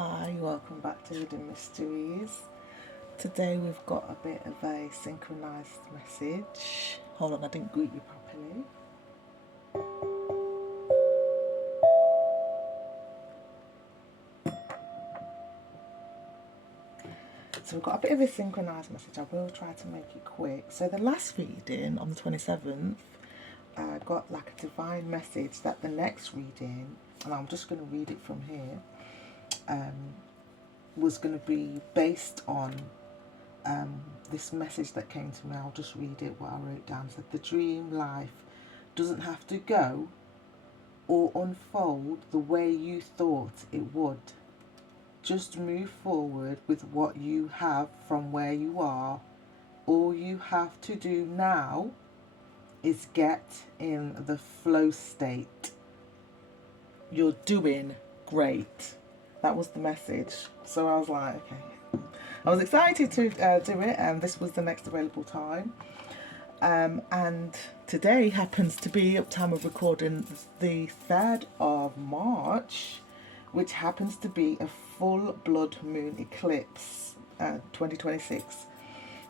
Hi, welcome back to Hidden Mysteries. Today we've got a bit of a synchronized message. Hold on, I didn't greet you properly. So we've got a bit of a synchronized message. I will try to make it quick. So the last reading on the 27th, I got like a divine message that the next reading, and I'm just going to read it from here, was going to be based on this message that came to me. I'll just read it, what I wrote down. It said, the dream life doesn't have to go or unfold the way you thought it would. Just move forward with what you have from where you are. All you have to do now is get in the flow state. You're doing great. That was the message. So I was like, okay. I was excited to do it, and this was the next available time. And today happens to be, at time of recording, the 3rd of March, which happens to be a full blood moon eclipse, 2026.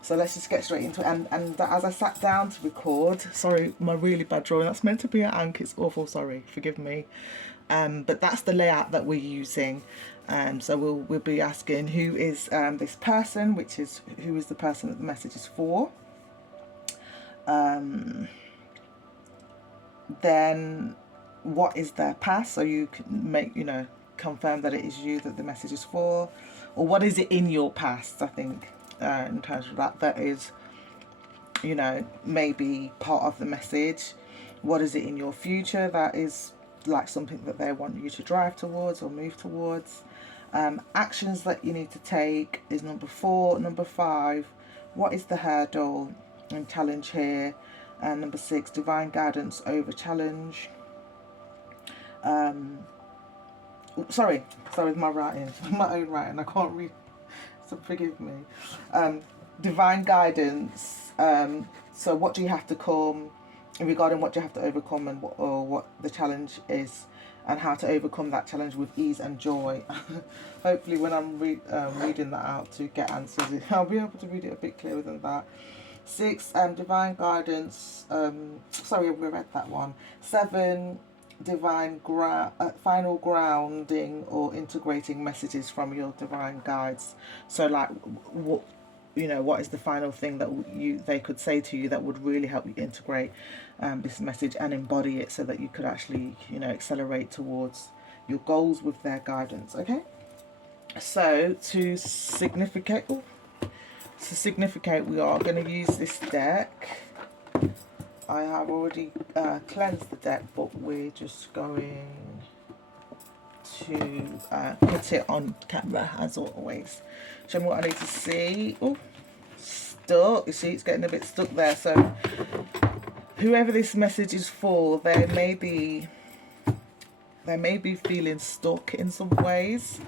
So let's just get straight into it. And as I sat down to record, sorry, my really bad drawing, that's meant to be an ank, it's awful, sorry, forgive me. But that's the layout that we're using. So we'll be asking who is this person, which is who is the person that the message is for. Then what is their past, so you can make, confirm that it is you that the message is for, or what is it in your past, I think, in terms of that is, maybe part of the message. What is it in your future that is like something that they want you to drive towards or move towards. Actions that you need to take is number 4. Number 5, what is the hurdle and challenge here? And number 6, divine guidance over challenge. Sorry, my writing, my own writing, I can't read, so forgive me. Divine guidance, so what do you have to come, regarding what you have to overcome, and what the challenge is, and how to overcome that challenge with ease and joy. Hopefully when I'm reading that out to get answers, I'll be able to read it a bit clearer than that. 6, divine guidance, sorry, we read that one. 7, divine final grounding or integrating messages from your divine guides. So like what is the final thing that they could say to you that would really help you integrate this message and embody it, so that you could actually accelerate towards your goals with their guidance. Okay, so to significate we are going to use this deck. I have already cleansed the deck, but we're just going to put it on camera as always. Show me what I need to see. Oh, stuck. You see, it's getting a bit stuck there. So whoever this message is for, they may be feeling stuck in some ways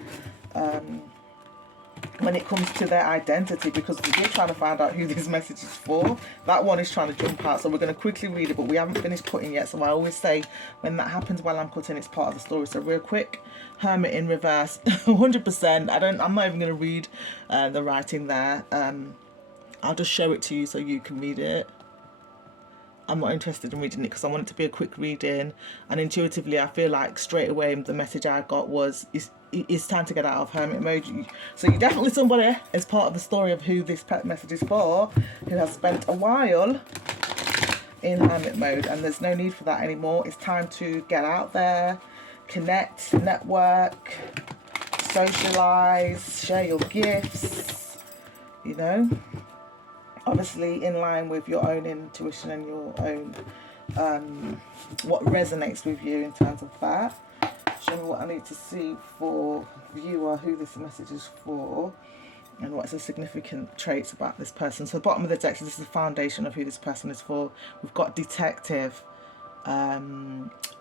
when it comes to their identity, because we're trying to find out who this message is for. That one is trying to jump out, so we're going to quickly read it, but we haven't finished cutting yet. So I always say when that happens while I'm cutting, it's part of the story. So real quick, Hermit in reverse, 100%. I'm not even going to read the writing there. I'll just show it to you so you can read it. I'm not interested in reading it because I want it to be a quick reading, and intuitively I feel like straight away the message I got was it's time to get out of hermit mode. So you're definitely somebody as part of the story of who this pet message is for, who has spent a while in hermit mode, and there's no need for that anymore. It's time to get out there, connect, network, socialize, share your gifts, obviously in line with your own intuition and your own what resonates with you in terms of that. Show me what I need to see for viewer, who this message is for, and what's the significant traits about this person. So the bottom of the deck, so this is the foundation of who this person is for. We've got detective,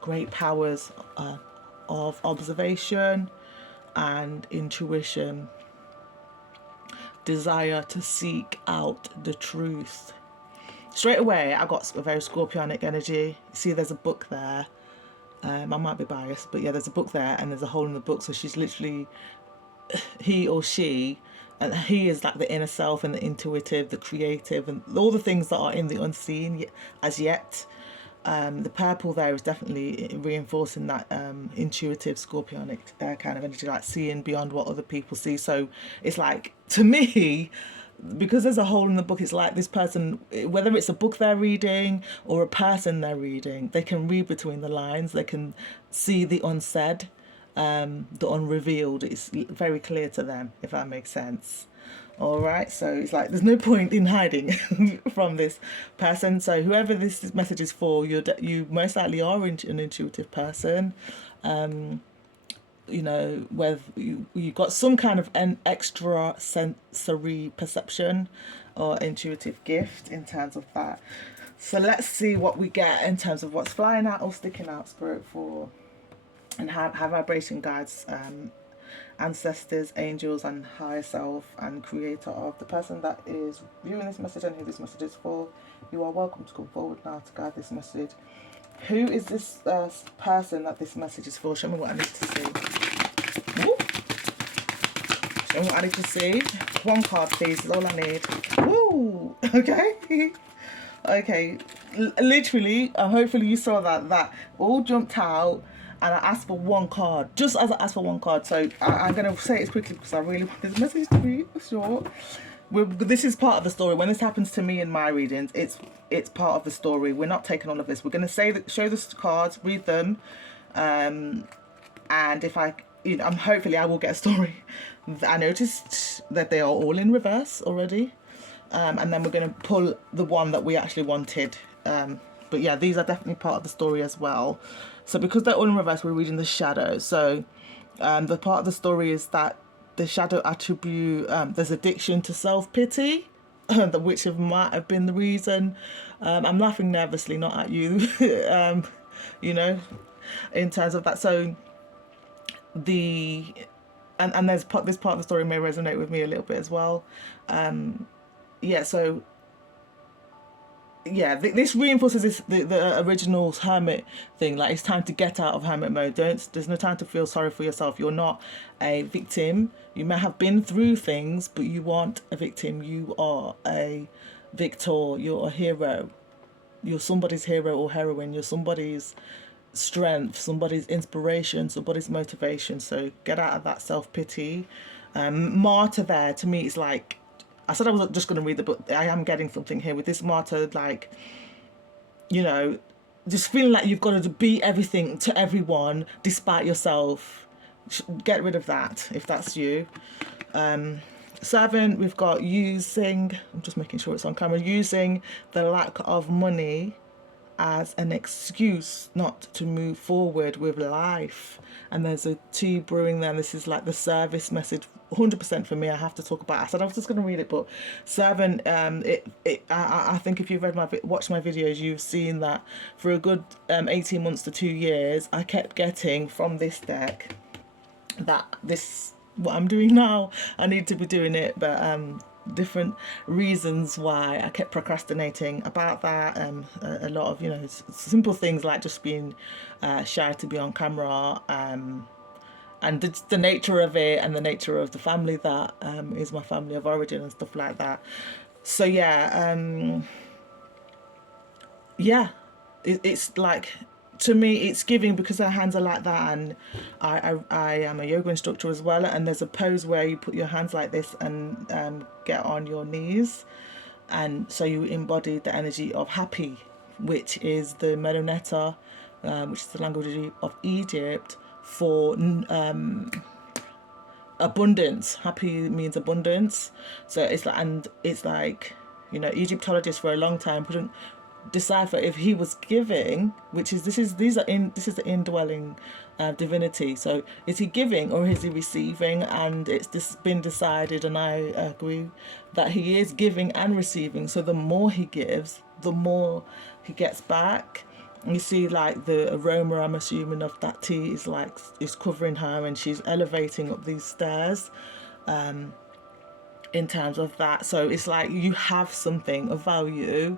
great powers of observation and intuition, desire to seek out the truth. Straight away I got a very scorpionic energy. See, there's a book there. I might be biased, but yeah, there's a book there and there's a hole in the book, so she's literally he or she, and he is like the inner self and the intuitive, the creative, and all the things that are in the unseen as yet. The purple there is definitely reinforcing that intuitive scorpionic kind of energy, like seeing beyond what other people see. So it's like, to me, because there's a hole in the book, it's like this person, whether it's a book they're reading or a person they're reading, they can read between the lines, they can see the unsaid, the unrevealed. It's very clear to them, if that makes sense. All right, so it's like there's no point in hiding from this person. So whoever this message is for, you most likely are an intuitive person. You know, whether you got some kind of an extra sensory perception or intuitive gift in terms of that. So let's see what we get in terms of what's flying out or sticking out, Spirit, for and high vibration guides, ancestors, angels, and higher self and creator of the person that is viewing this message and who this message is for. You are welcome to come forward now to guide this message. Who is this person that this message is for? Show me what I need to see. Woo. Show me what I need to see. One card, please, is all I need. Woo! Okay. Okay. Literally, hopefully you saw that all jumped out. And I asked for one card, just as I asked for one card. So I'm going to say it quickly because I really want this message to be short. This is part of the story. When this happens to me in my readings, it's part of the story. We're not taking all of this. We're going to show the cards, read them, and if hopefully I will get a story. I noticed that they are all in reverse already, and then we're going to pull the one that we actually wanted. But yeah, these are definitely part of the story as well. So because they're all in reverse, we're reading the shadow. So the part of the story is that the shadow attribute, there's addiction to self-pity, which might have been the reason. I'm laughing nervously, not at you, you know, in terms of that. So and there's this part of the story may resonate with me a little bit as well. Yeah, so yeah, this reinforces the original hermit thing. Like, it's time to get out of hermit mode. There's no time to feel sorry for yourself. You're not a victim. You may have been through things, but you aren't a victim. You are a victor. You're a hero. You're somebody's hero or heroine. You're somebody's strength, somebody's inspiration, somebody's motivation. So get out of that self-pity. Martyr there, to me, it's like, I said I was just going to read the book. I am getting something here with this martyr, like, you know, just feeling like you've got to be everything to everyone despite yourself. Get rid of that if that's you. Servant, we've got using, I'm just making sure it's on camera, using the lack of money as an excuse not to move forward with life. And there's a tea brewing there. This is like the service message, 100% for me. I have to talk about it. I said I was just going to read it, but servant, I think if you've watched my videos, you've seen that for a good 18 months to 2 years, I kept getting from this deck that what I'm doing now, I need to be doing it, but different reasons why I kept procrastinating about that. A lot of, you know, simple things like just being shy to be on camera, and the nature of it, and the nature of the family that is my family of origin and stuff like that. So yeah, it's like, to me, it's giving because her hands are like that, and I am a yoga instructor as well, and there's a pose where you put your hands like this and get on your knees, and so you embody the energy of happy, which is the Meronetta, which is the language of Egypt for abundance. Happy means abundance. So it's like, and it's like, you know, Egyptologists for a long time couldn't decipher if he was giving, which is this is the indwelling divinity. So is he giving or is he receiving? And it's been decided, and I agree, that he is giving and receiving. So the more he gives, the more he gets back. And you see, like, the aroma, I'm assuming, of that tea is covering her, and she's elevating up these stairs in terms of that. So it's like you have something of value,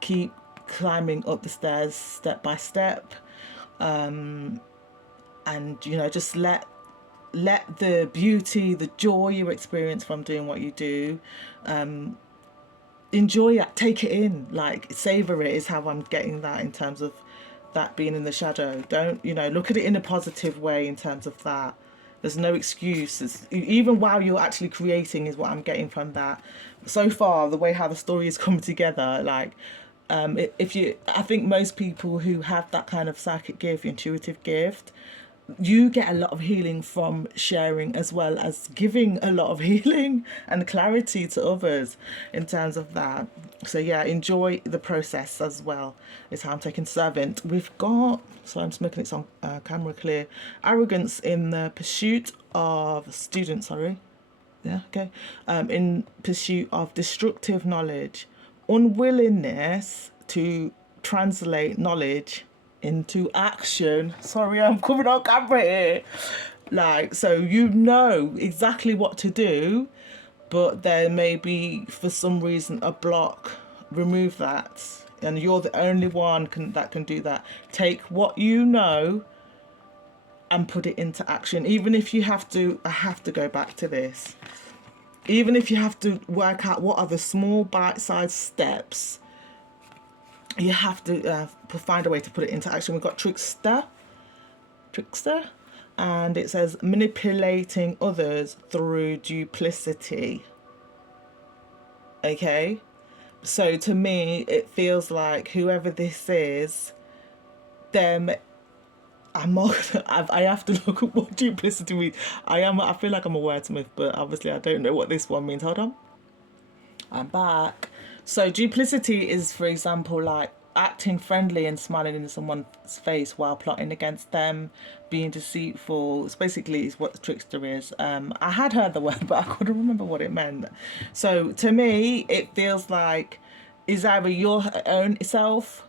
keep climbing up the stairs step by step, and, you know, just let let the beauty, the joy you experience from doing what you do, enjoy it, take it in, like savor it is how I'm getting that in terms of that being in the shadow. Don't, look at it in a positive way in terms of that. There's no excuses. Even while you're actually creating is what I'm getting from that. So far, the way how the story has come together, like, I think most people who have that kind of psychic gift, intuitive gift, you get a lot of healing from sharing as well as giving a lot of healing and clarity to others in terms of that. So yeah, enjoy the process as well is how I'm taking servant. We've got, so I'm just making it on camera clear, arrogance in the pursuit of student, sorry. Yeah, okay. In pursuit of destructive knowledge, unwillingness to translate knowledge into action. Sorry, I'm coming on camera here. Like, so exactly what to do, but there may be, for some reason, a block. Remove that. And you're the only one that can do that. Take what you know and put it into action. Even if you have to, I have to go back to this. Even if you have to work out what are the small bite-sized steps, you have to find a way to put it into action. We've got trickster, and it says manipulating others through duplicity. Okay, so to me, it feels like whoever this is, them. I have to look at what duplicity means. I feel like I'm a wordsmith, but obviously I don't know what this one means. Hold on. I'm back. So duplicity is, for example, like acting friendly and smiling in someone's face while plotting against them, being deceitful. It's basically is what the trickster is. I had heard the word, but I couldn't remember what it meant. So to me, it feels like is either your own self,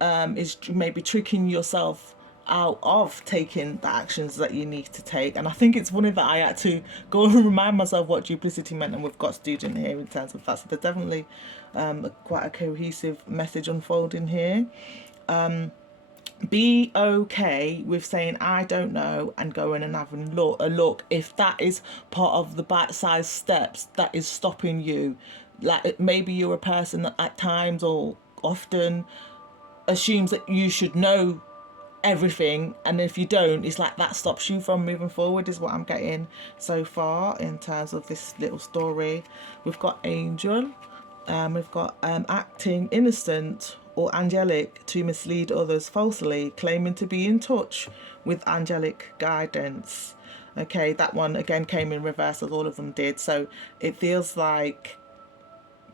is maybe tricking yourself out of taking the actions that you need to take. And I think it's funny that I had to go and remind myself what duplicity meant, and we've got student here in terms of that. So there's definitely quite a cohesive message unfolding here. Be okay with saying I don't know and going and having a look if that is part of the bite-sized steps that is stopping you. Like maybe you're a person that at times or often assumes that you should know everything, and if you don't, it's like that stops you from moving forward is what I'm getting so far in terms of this little story. We've got angel, we've got acting innocent or angelic to mislead others falsely, claiming to be in touch with angelic guidance. Okay, that one again came in reverse as all of them did, so it feels like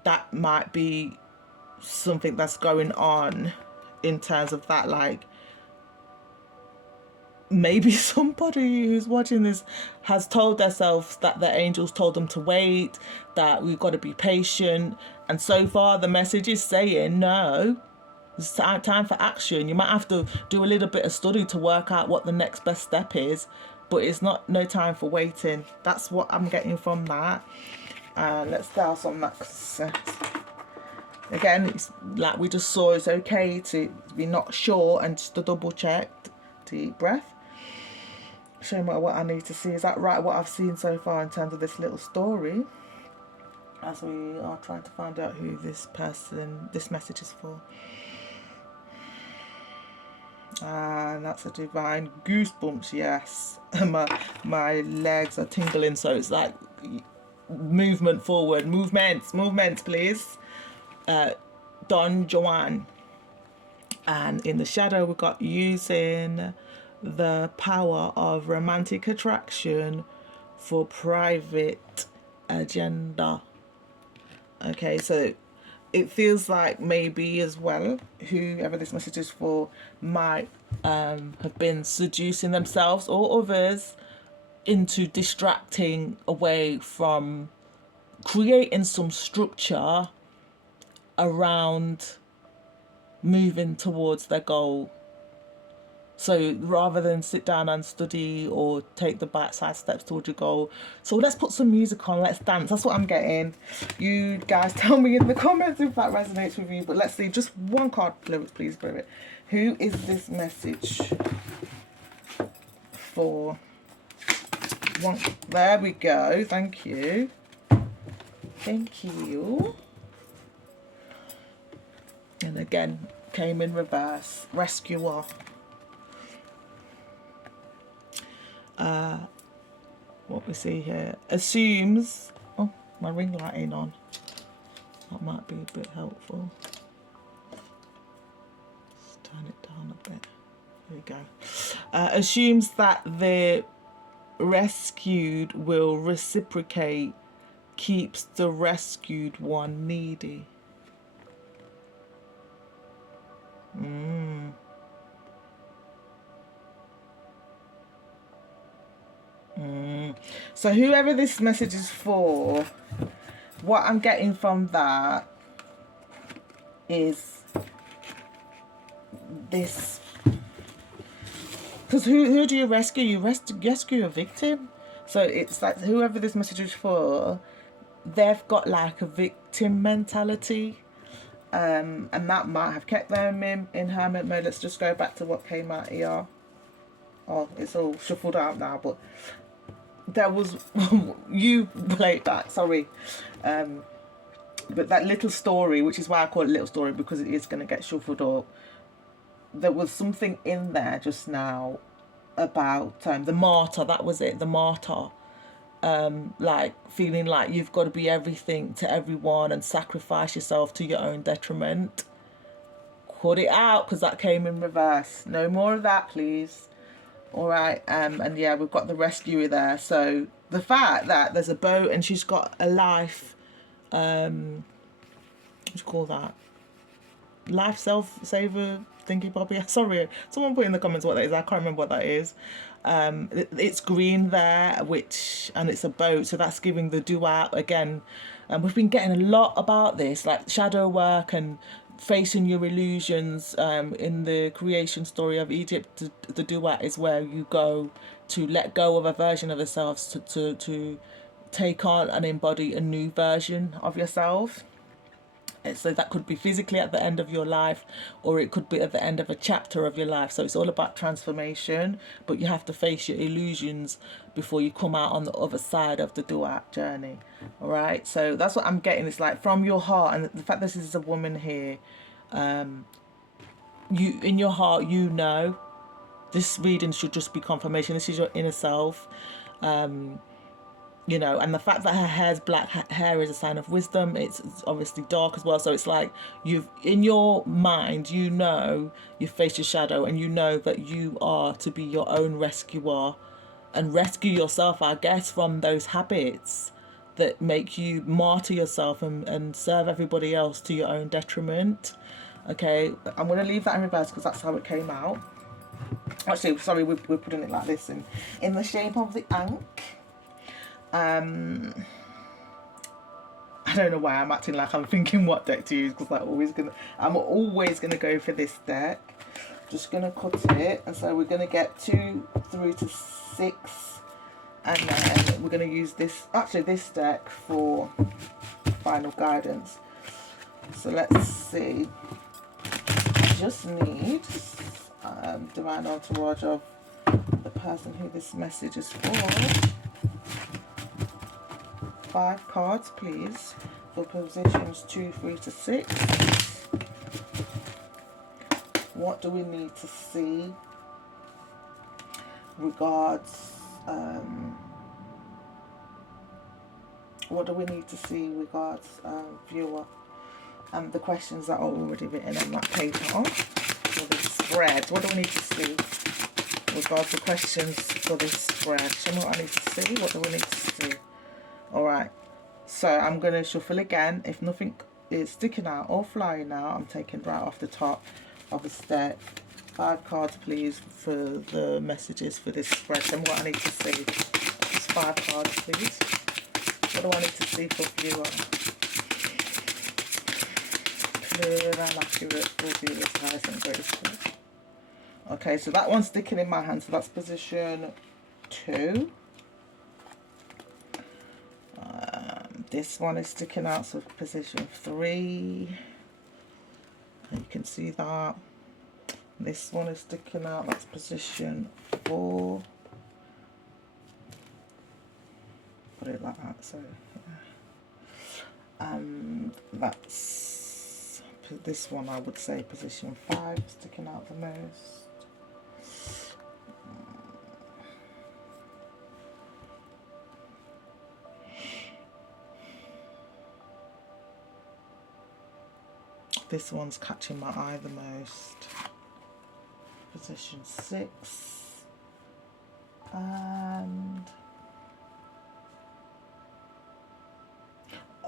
that might be something that's going on in terms of that. Like maybe somebody who's watching this has told themselves that the angels told them to wait, that we've got to be patient, and so far the message is saying no, it's time for action. You might have to do a little bit of study to work out what the next best step is, but it's no time for waiting. That's what I'm getting from that. Let's start on that, because again, it's like we just saw, it's okay to be not sure and just to double check. Deep breath. Show me what I need to see. Is that right, what I've seen so far in terms of this little story, as we are trying to find out who this message is for? And that's a divine goosebumps, yes. my legs are tingling, so it's like movement forward, movements please. Don Juan. And in the shadow we've got using the power of romantic attraction for private agenda. Okay, so it feels like maybe as well whoever this message is for might have been seducing themselves or others into distracting away from creating some structure around moving towards their goal. So rather than sit down and study or take the bite-sized steps towards your goal, so let's put some music on, let's dance. That's what I'm getting. You guys tell me in the comments if that resonates with you. But let's see, just one card, please, Spirit. Who is this message for? one. There we go. Thank you. Thank you. And again, came in reverse. Rescuer. What we see here. Assumes... Oh, my ring light ain't on. That might be a bit helpful. Let's turn it down a bit. There we go. Assumes that the rescued will reciprocate, keeps the rescued one needy. So whoever this message is for, what I'm getting from that is this. Because who do you rescue? You rescue a victim. So it's like whoever this message is for, they've got like a victim mentality. And that might have kept them in hermit mode. Let's just go back to what came out here. Oh, it's all shuffled out now, but there was you play it back, sorry. But that little story, which is why I call it little story, because it is going to get shuffled up. There was something in there just now about the martyr. That was it, the martyr. Like feeling like you've got to be everything to everyone and sacrifice yourself to your own detriment. Cut it out, because that came in reverse. No more of that, please. All right. And yeah, we've got the rescuer there. So the fact that there's a boat and she's got a life, what do you call that? Life self-saver thingy bobby. Sorry, someone put in the comments what that is. I can't remember what that is. It's green there, and it's a boat, so that's giving the duat again. And we've been getting a lot about this, like shadow work and facing your illusions. In the creation story of Egypt, the duat is where you go to let go of a version of yourselves to take on and embody a new version of yourself. So that could be physically at the end of your life, or it could be at the end of a chapter of your life. So it's all about transformation, but you have to face your illusions before you come out on the other side of the duat journey. All right, so that's what I'm getting. It's like from your heart, and the fact this is a woman here, you in your heart, you know, this reading should just be confirmation. This is your inner self. You know, and the fact that her hair's black hair is a sign of wisdom. It's obviously dark as well, so it's like you've in your mind, you know, you face your shadow, and you know that you are to be your own rescuer and rescue yourself, I guess, from those habits that make you martyr yourself and serve everybody else to your own detriment. Okay, I'm going to leave that in reverse because that's how it came out. Actually, sorry, we're putting it like this in the shape of the Ankh. I don't know why I'm acting like I'm thinking what deck to use, because I'm always gonna go for this deck. Just gonna cut it, and so we're gonna get 2 through to 6, and then we're gonna use this deck for final guidance. So let's see. I just need divine entourage of the person who this message is for. 5 cards, please, for positions 2 through to 6. What do we need to see regards viewer, and the questions that are already written on that paper for this spread? What do we need to see regards the questions for this spread? Show me what I need to see. What do we need to see? Alright, so I'm going to shuffle again. If nothing is sticking out or flying out, I'm taking right off the top of the deck. 5 cards, please, for the messages for this spread. Then what I need to see. Just 5 cards, please. What do I need to see for viewer? Clear and accurate for viewers, highest and graceful. Okay, so that one's sticking in my hand, so that's position 2. This one is sticking out, so position 3. And you can see that. This one is sticking out, that's position 4. put it like that. So, yeah. And that's this one. I would say position 5, sticking out the most. This one's catching my eye the most. Position 6. And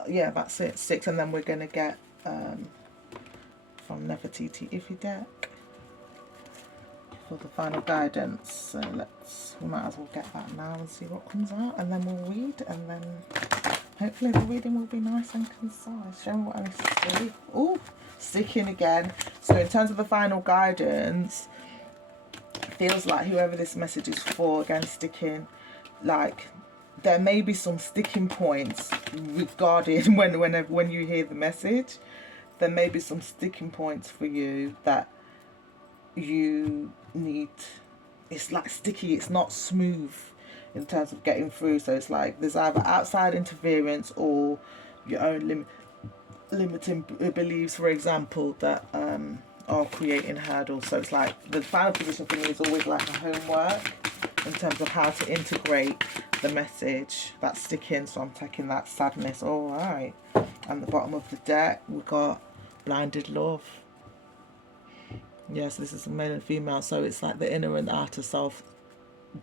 yeah, that's it, 6. And then we're going to get from Nefertiti Iffy deck for the final guidance. So we might as well get that now and see what comes out, and then we'll read, and then hopefully the reading will be nice and concise. Show me what I need to see. Oh, sticking again. So in terms of the final guidance, it feels like whoever this message is for, again, sticking, like there may be some sticking points regarding when you hear the message. There may be some sticking points for you that you need. It's like sticky, it's not smooth in terms of getting through. So it's like there's either outside interference or your own limiting beliefs, for example, that are creating hurdles. So it's like the final position for me is always like a homework in terms of how to integrate the message that's sticking. So I'm taking that sadness. All right. And the bottom of the deck, we got blinded love. Yes, this is a male and female. So it's like the inner and the outer self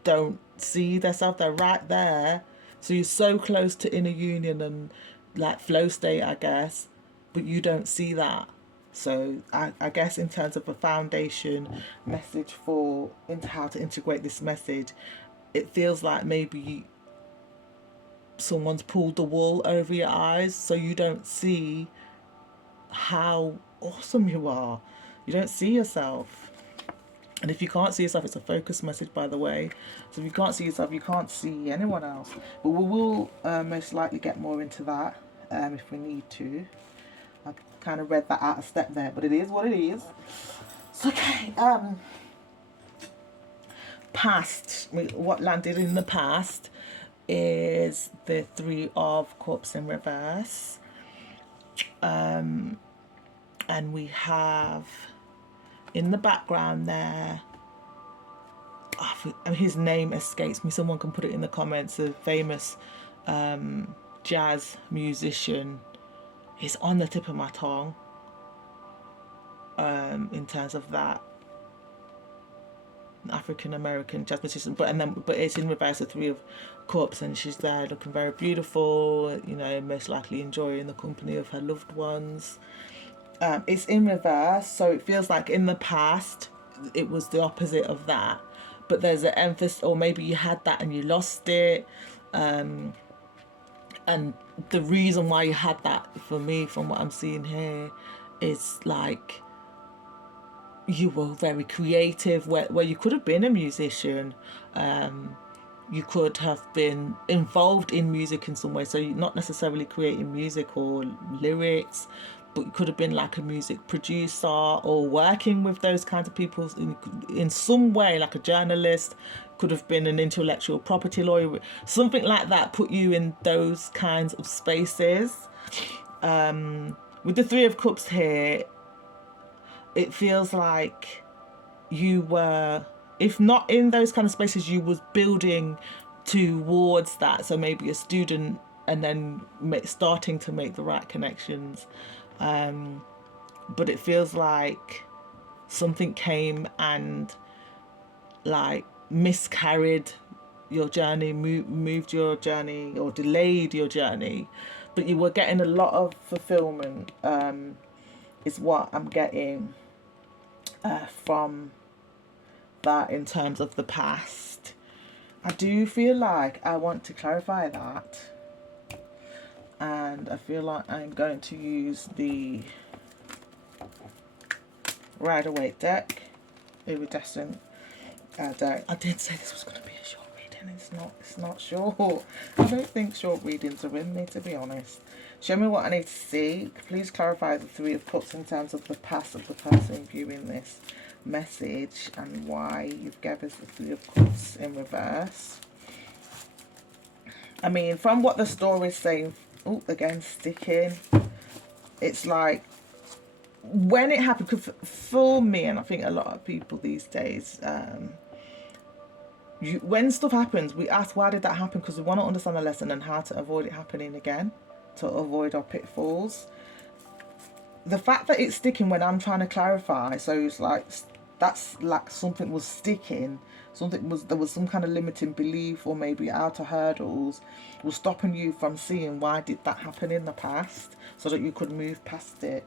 don't see themselves. They're right there. So you're so close to inner union and like flow state, I guess, but you don't see that. So I guess in terms of a foundation message for into how to integrate this message, it feels like maybe someone's pulled the wool over your eyes so you don't see how awesome you are. You don't see yourself. And if you can't see yourself, it's a focus message, by the way. So if you can't see yourself, you can't see anyone else. But we will most likely get more into that if we need to. I kind of read that out of step there, but it is what it is. So, okay. Past. What landed in the past is the 3 of Cups in reverse. And we have in the background there, his name escapes me, someone can put it in the comments, a famous jazz musician. He's on the tip of my tongue in terms of that African American jazz musician, but it's in reverse, the 3 of Cups, and she's there looking very beautiful, you know, most likely enjoying the company of her loved ones. It's in reverse, so it feels like in the past it was the opposite of that, but there's an emphasis, or maybe you had that and you lost it, and the reason why you had that, for me, from what I'm seeing here, is like you were very creative, where you could have been a musician, you could have been involved in music in some way, so you're not necessarily creating music or lyrics, but you could have been like a music producer or working with those kinds of people in some way, like a journalist, could have been an intellectual property lawyer, something like that, put you in those kinds of spaces. With the 3 of Cups here, it feels like you were, if not in those kind of spaces, you was building towards that. So maybe a student and then starting to make the right connections. But it feels like something came and like miscarried your journey, moved your journey, or delayed your journey, but you were getting a lot of fulfillment, is what I'm getting from that in terms of the past. I do feel like I want to clarify that, and I feel like I'm going to use the Rider-Waite deck, iridescent deck. I did say this was going to be a short reading. It's not short. I don't think short readings are in me, to be honest. Show me what I need to see. Please clarify the 3 of Cups in terms of the past of the person viewing this message, and why you've given us the 3 of Cups in reverse. I mean, from what the story's saying, oh, again, sticking, it's like, when it happened, 'cause for me, and I think a lot of people these days, when stuff happens, we ask why did that happen, because we want to understand the lesson and how to avoid it happening again, to avoid our pitfalls. The fact that it's sticking when I'm trying to clarify, so it's like, that's like something was sticking, there was some kind of limiting belief, or maybe outer hurdles was stopping you from seeing why did that happen in the past, so that you could move past it.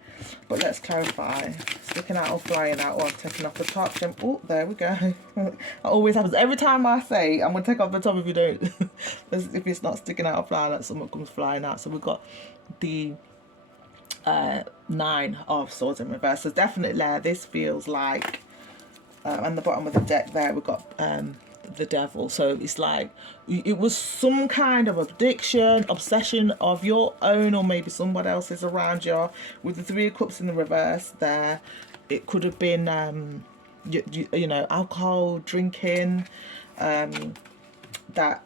But let's clarify. Sticking out or flying out, or I'm taking off the top. Oh, there we go. It always happens every time I say I'm gonna take off the top. If you don't, if it's not sticking out or flying out, someone comes flying out. So we've got the 9 of swords in reverse. So definitely this feels like, on the bottom of the deck there we've got the devil. So it's like it was some kind of addiction, obsession of your own, or maybe someone else's around you. With the 3 of cups in the reverse there, it could have been you know, alcohol, drinking, that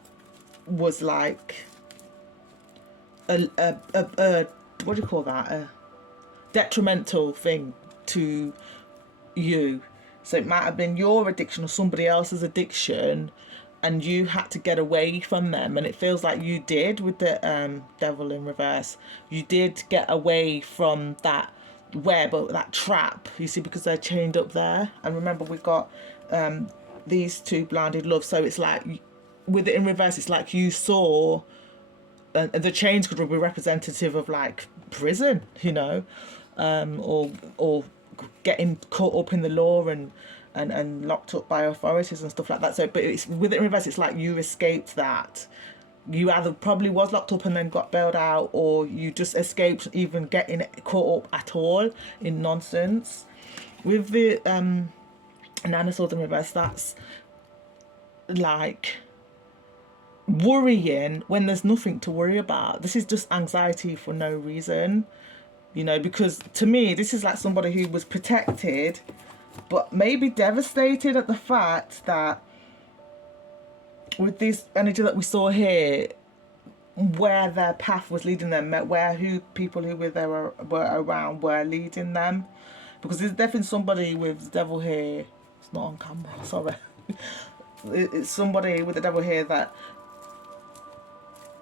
was like a what do you call that, a detrimental thing to you. So it might have been your addiction or somebody else's addiction, and you had to get away from them. And it feels like you did with the devil in reverse. You did get away from that web, or that trap, you see, because they're chained up there. And remember, we've got these 2 blinded love. So it's like, with it in reverse, it's like you saw, the chains could be representative of like prison, you know, or getting caught up in the law and locked up by authorities and stuff like that. So, but it's, with it in reverse, it's like you escaped that. You either probably was locked up and then got bailed out, or you just escaped even getting caught up at all in nonsense. With the Nine of Swords in reverse, that's like worrying when there's nothing to worry about. This is just anxiety for no reason. You know, because to me, this is like somebody who was protected, but maybe devastated at the fact that with this energy that we saw here, where their path was leading them, where people who were there were around were leading them. Because there's definitely somebody with the devil here. It's not on camera, sorry. It's somebody with the devil here that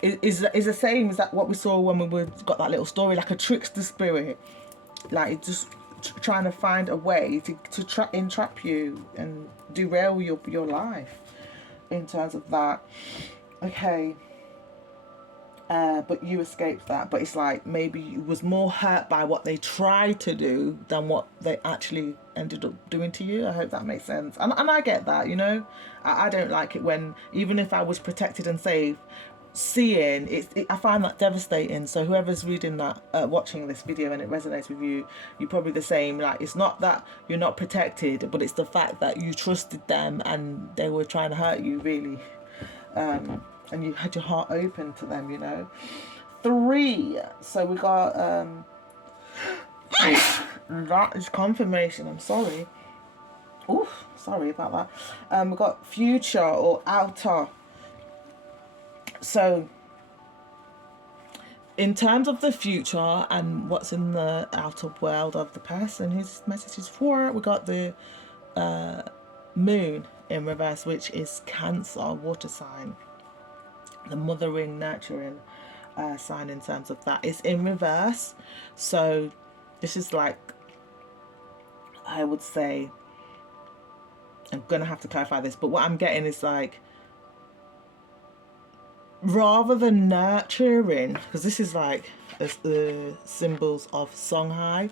is the same as that what we saw when we got that little story, like a trickster spirit, like just trying to find a way to entrap you and derail your life in terms of that. Okay, but you escaped that. But it's like maybe you was more hurt by what they tried to do than what they actually ended up doing to you. I hope that makes sense. And I get that, you know. I don't like it when, even if I was protected and safe, seeing it, I find that devastating. So whoever's reading that, watching this video, and it resonates with you, you're probably the same. Like, it's not that you're not protected, but it's the fact that you trusted them and they were trying to hurt you, really, and you had your heart open to them, you know. 3, so we got that is confirmation. I'm sorry. Oof, sorry about that. We got future or outer. So in terms of the future and what's in the outer world of the person whose message is for, we got the moon in reverse, which is Cancer, water sign, the mothering, nurturing sign. In terms of that, it's in reverse. So this is like, I would say, I'm gonna have to clarify this, but what I'm getting is like, rather than nurturing, because this is like the symbols of Songhai,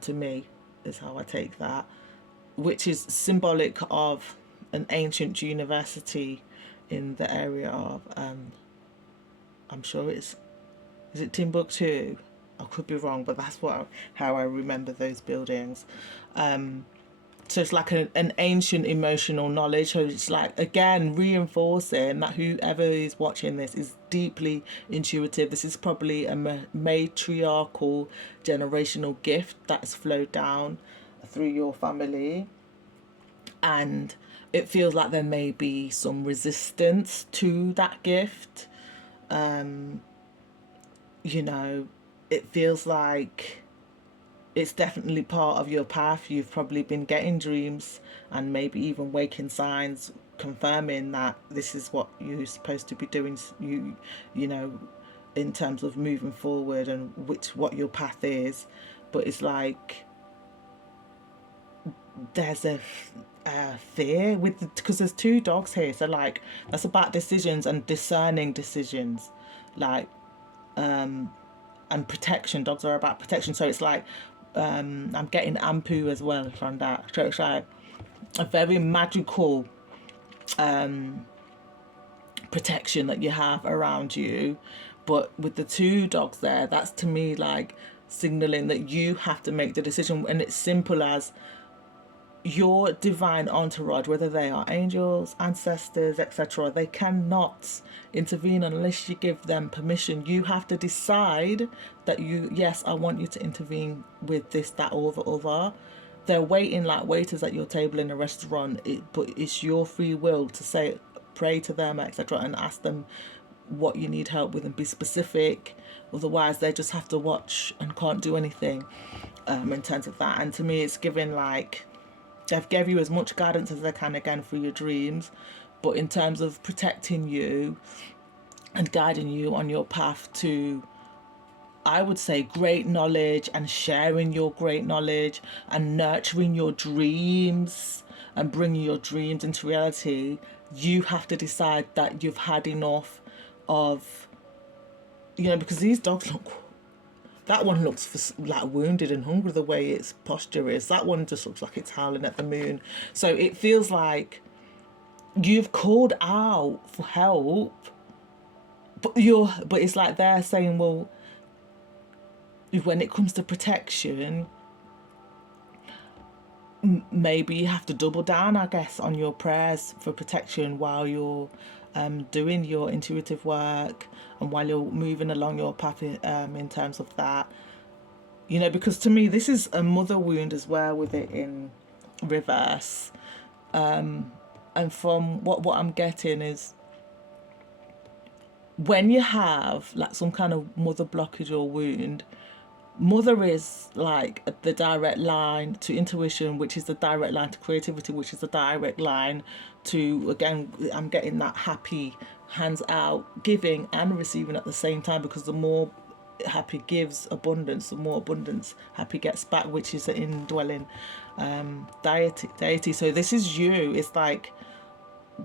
to me is how I take that, which is symbolic of an ancient university in the area of I'm sure is it Timbuktu? I could be wrong, but that's how I remember those buildings. So it's like an ancient emotional knowledge. So it's like, again, reinforcing that whoever is watching this is deeply intuitive. This is probably a matriarchal generational gift that's flowed down through your family. And it feels like there may be some resistance to that gift. You know, it feels like it's definitely part of your path. You've probably been getting dreams and maybe even waking signs confirming that this is what you're supposed to be doing. You know, in terms of moving forward and what your path is. But it's like there's a fear with because there's two dogs here, so like that's about decisions and discerning decisions, like and protection. Dogs are about protection, so it's like I'm getting ampu as well from that. So it's like a very magical protection that you have around you. But with the two dogs there, that's to me like signaling that you have to make the decision, and it's simple as your divine entourage, whether they are angels, ancestors, etc., they cannot intervene unless you give them permission. You have to decide that yes, I want you to intervene with this, that, or the other. They're waiting like waiters at your table in a restaurant, but it's your free will to say, pray to them, etc., and ask them what you need help with and be specific. Otherwise, they just have to watch and can't do anything in terms of that. And to me, it's giving like they've gave you as much guidance as they can again through your dreams, but in terms of protecting you and guiding you on your path to, I would say, great knowledge and sharing your great knowledge and nurturing your dreams and bringing your dreams into reality, you have to decide that you've had enough of, because these dogs look, that one looks like wounded and hungry the way its posture is. That one just looks like it's howling at the moon. So it feels like you've called out for help, but it's like they're saying, well, when it comes to protection, maybe you have to double down, I guess, on your prayers for protection while you're doing your intuitive work and while you're moving along your path in terms of that. Because to me, this is a mother wound as well with it in reverse. And from what I'm getting is when you have like some kind of mother blockage or wound, mother is like the direct line to intuition, which is the direct line to creativity, which is the direct line to, again, I'm getting that happy hands out, giving and receiving at the same time, because the more happy gives abundance, the more abundance happy gets back, which is the indwelling deity. So this is you. It's like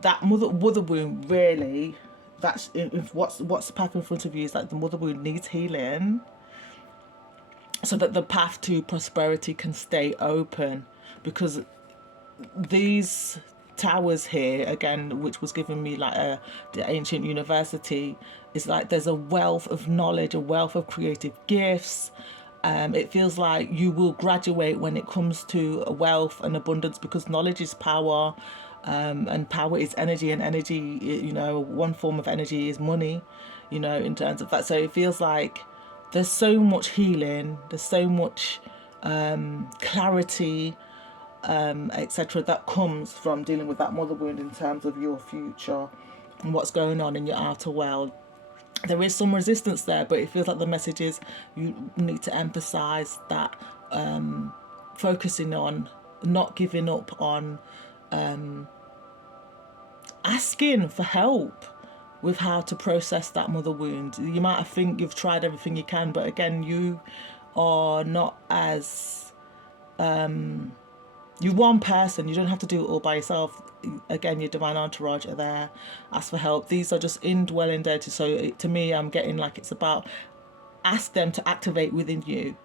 that mother wound, really. That's if what's the path in front of you is like the mother wound needs healing, so that the path to prosperity can stay open. Because these towers here, again, which was giving me like the ancient university, is like there's a wealth of knowledge, a wealth of creative gifts. It feels like you will graduate when it comes to wealth and abundance, because knowledge is power, and power is energy, and energy, one form of energy is money, in terms of that. So it feels like there's so much healing, there's so much clarity, etc., that comes from dealing with that mother wound in terms of your future and what's going on in your outer world. There is some resistance there, but it feels like the message is you need to emphasize that, focusing on not giving up on asking for help with how to process that mother wound. You might think you've tried everything you can, but again, you are not as you're one person. You don't have to do it all by yourself. Again, your divine entourage are there. Ask for help. These are just indwelling deities. So to me, I'm getting like it's about ask them to activate within you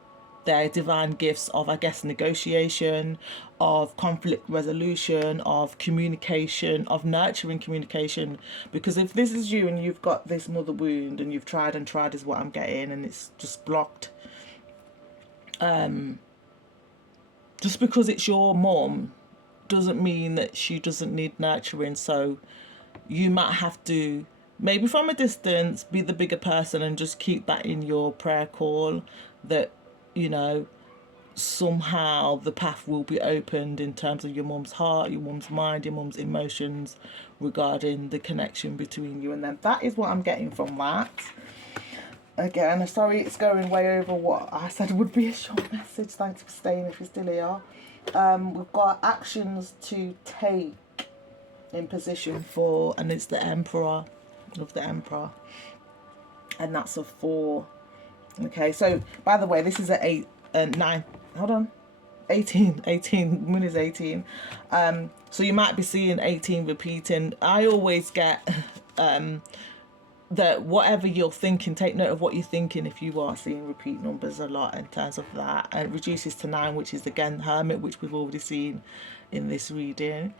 their divine gifts of, I guess, negotiation, of conflict resolution, of communication, of nurturing communication. Because if this is you and you've got this mother wound and you've tried and tried is what I'm getting, and it's just blocked, just because it's your mom doesn't mean that she doesn't need nurturing. So you might have to, maybe from a distance, be the bigger person and just keep that in your prayer call, that somehow the path will be opened in terms of your mum's heart, your mum's mind, your mum's emotions regarding the connection between you and them. That is what I'm getting from that. Again, sorry it's going way over what I said would be a short message. Thanks for staying if you're still here. We've got actions to take in position for, and it's the Emperor. Love the Emperor. And that's a 4. Okay, so by the way, this is a 9. Hold on. 18. Moon is 18. So you might be seeing 18 repeating. I always get that whatever you're thinking, take note of what you're thinking if you are seeing repeat numbers a lot in terms of that. And it reduces to 9, which is again Hermit, which we've already seen in this reading.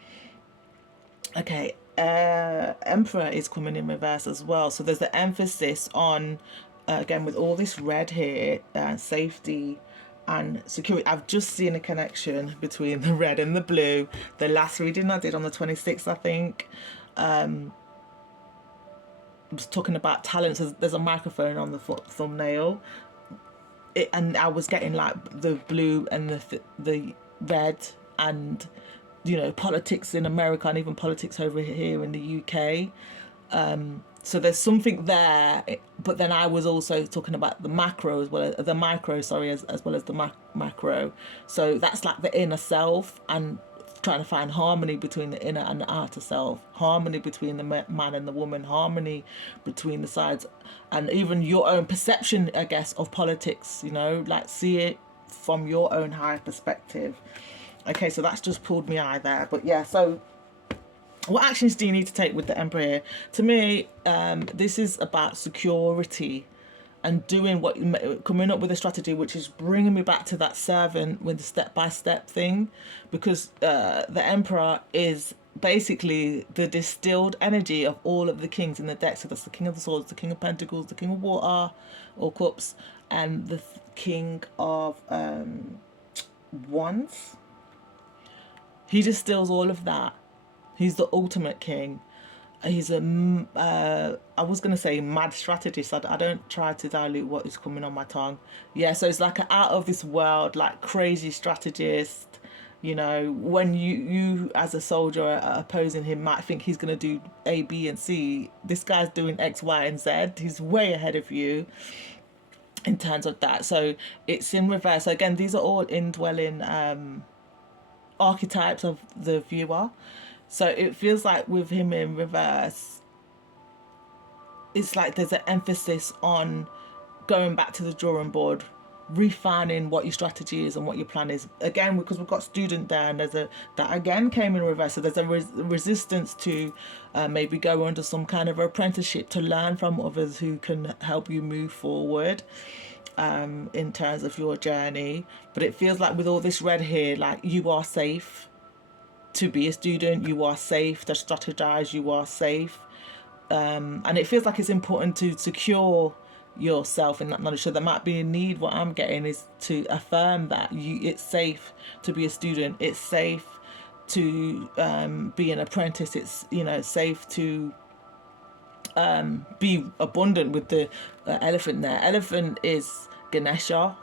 Okay, Emperor is coming in reverse as well. So there's the emphasis on, again, with all this red here, safety and security. I've just seen a connection between the red and the blue. The last reading I did on the 26th, I think, was talking about talents. There's a microphone on the thumbnail. And I was getting like the blue and the red and, you know, politics in America and even politics over here in the UK. So there's something there, but then I was also talking about the macro as well as the micro, sorry, as well as the macro. So that's like the inner self and trying to find harmony between the inner and the outer self, harmony between the man and the woman, harmony between the sides, and even your own perception, I guess, of politics, you know, like see it from your own higher perspective. Okay, so that's just pulled me eye there. But yeah, so what actions do you need to take with the Emperor here? To me, this is about security and doing what, coming up with a strategy which is bringing me back to that servant with the step-by-step thing, because the Emperor is basically the distilled energy of all of the kings in the deck. So that's the King of the Swords, the King of Pentacles, the King of Water or Cups, and the King of Wands. He distills all of that. He's the ultimate king. He's a, I was going to say mad strategist. I don't try to dilute what is coming on my tongue. Yeah, so it's like an out of this world, like crazy strategist. You know, when you as a soldier are opposing him might think he's going to do A, B, and C. This guy's doing X, Y, and Z. He's way ahead of you in terms of that. So it's in reverse. So again, these are all indwelling archetypes of the viewer. So it feels like with him in reverse, it's like there's an emphasis on going back to the drawing board, refining what your strategy is and what your plan is. Again, because we've got student there, and there's a that again came in reverse. So there's a resistance to maybe go under some kind of apprenticeship to learn from others who can help you move forward in terms of your journey. But it feels like with all this red here, like you are safe to be a student, you are safe to strategize, you are safe, and it feels like it's important to secure yourself in that knowledge. So there might be a need. What I'm getting is to affirm that it's safe to be a student, it's safe to be an apprentice, it's, you know, safe to be abundant. With the elephant there, elephant is Ganesha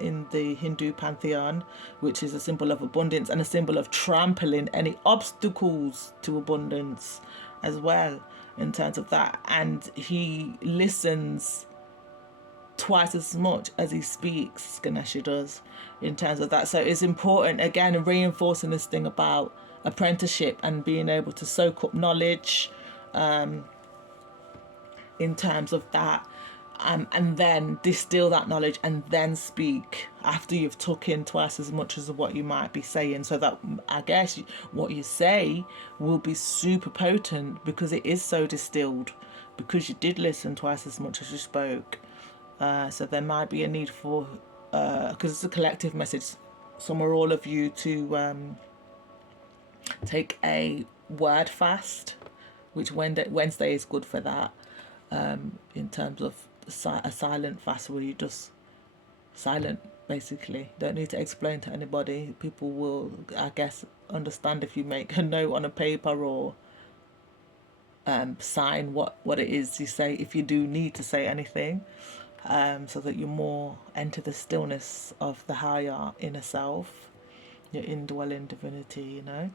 in the Hindu pantheon, which is a symbol of abundance and a symbol of trampling any obstacles to abundance as well in terms of that. And he listens twice as much as he speaks, Ganesha does, in terms of that. So it's important, again, reinforcing this thing about apprenticeship and being able to soak up knowledge in terms of that. And then distill that knowledge and then speak after you've took in twice as much as what you might be saying, so that I guess what you say will be super potent because it is so distilled, because you did listen twice as much as you spoke. So there might be a need for, because it's a collective message, some or all of you to take a word fast, which Wednesday is good for that, in terms of a silent fast where you just silent, basically. Don't need to explain to anybody. People will, I guess, understand if you make a note on a paper or sign what it is you say, if you do need to say anything. so that you more enter the stillness of the higher inner self, your indwelling divinity, you know.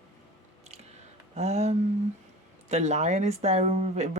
The lion is there in